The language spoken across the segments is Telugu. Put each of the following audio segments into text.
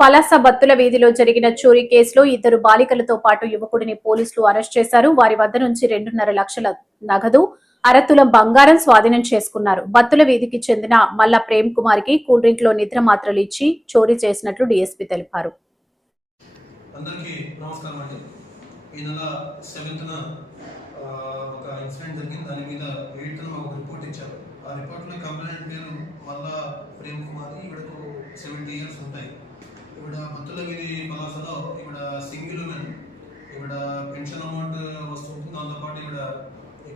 పలాస బత్తుల వీధిలో జరిగిన చోరీ కేసులో ఇద్దరు బాలికలతో పాటు యువకుడిని పోలీసులు అరెస్ట్ చేశారు. వారి వద్ద నుంచి 2.5 లక్షల నగదు, అరతులం బంగారం స్వాధీనం చేసుకున్నారు. బత్తుల వీధికి చెందిన మల్ల ప్రేమ్ కుమార్ కి కూల్ డ్రింక్ లో నిద్ర మాత్రలు ఇచ్చి చోరీ చేసినట్లు డీఎస్పీ తెలిపారు. అందరికీ నమస్కారం అండి. ఈ నెల 7th ఒక ఇన్సిడెంట్ జరిగింది. దాని మీద 8th మాకు రిపోర్ట్ ఇచ్చారు. ఆ రిపోర్ట్లో కంప్లైంట్ పేరు మల్ల ప్రేమ్ కుమార్. ఈవిడకు 70 years ఉంటాయి. ఈవిడ బత్తుల వీధి పలాసలో ఈవిడ సింగిల్ ఉమెన్. ఈవిడ పెన్షన్ అమౌంట్ వస్తుంది. దాంతోపాటు ఈవిడ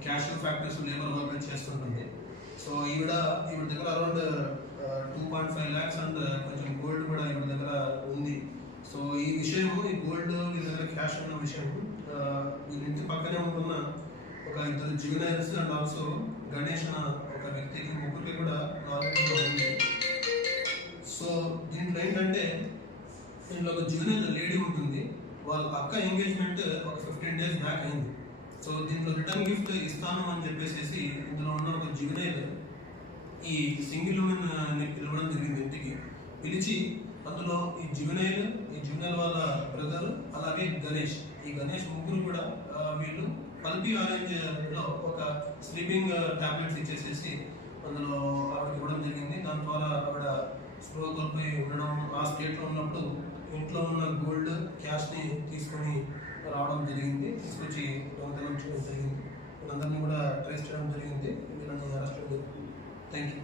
క్యాషియర్ ఫ్యాక్టరీస్ లేబర్ వర్క్ చేస్తుంటుంది. సో ఈవిడ దగ్గర అరౌండ్ 2.5 lakhs అండ్ కొంచెం గోల్డ్ కూడా ఈవిడ దగ్గర ఉంది. సో ఈ విషయము, ఈ గోల్డ్ వీళ్ళ దగ్గర క్యాష్ ఉన్న విషయం వీళ్ళ ఇంటి పక్కనే ఉంటున్న ఒక 2 జువెనైల్స్ అండ్ ఆల్సో గణేష్ అన్న ఒక వ్యక్తికి, ముగ్గురికి కూడా నాలెడ్జ్ ఉంది. సో దీంట్లో ఏంటంటే, దీంట్లో ఒక జువెనైల్ లేడీ ఉంటుంది. వాళ్ళ అక్క ఎంగేజ్మెంట్ ఒక 15 days బ్యాక్ అయింది. సో దీంట్లో రిటర్న్ గిఫ్ట్ ఇస్తాను అని చెప్పేసి ఇందులో ఉన్న ఒక జువెనైల్ ఈ సింగిల్ ఉమెన్ పిలవడం జరిగింది. ఇంటికి పిలిచి అందులో ఈ జువెనైల్ వాళ్ళ బ్రదర్, అలాగే గణేష్, ఈ గణేష్ ముగ్గురు కూడా వీళ్ళు పల్పీ ఆరెంజ్ లో ఒక స్లీపింగ్ టాబ్లెట్స్ ఇచ్చేసేసి అందులో ఆవిడకి ఇవ్వడం జరిగింది. దాని ద్వారా ఆవిడ స్లో కోల్పోయి ఉండడం, ఆ స్టేట్లో ఉన్నప్పుడు ఇంట్లో ఉన్న గోల్డ్ క్యాష్ని తీసుకొని రావడం జరిగింది. తీసుకొచ్చి దొంగతనం చేయడం జరిగింది. వీళ్ళందరినీ కూడా ట్రేస్ చేయడం జరిగింది. వీళ్ళని అరెస్ట్ జరిగింది. Thank you.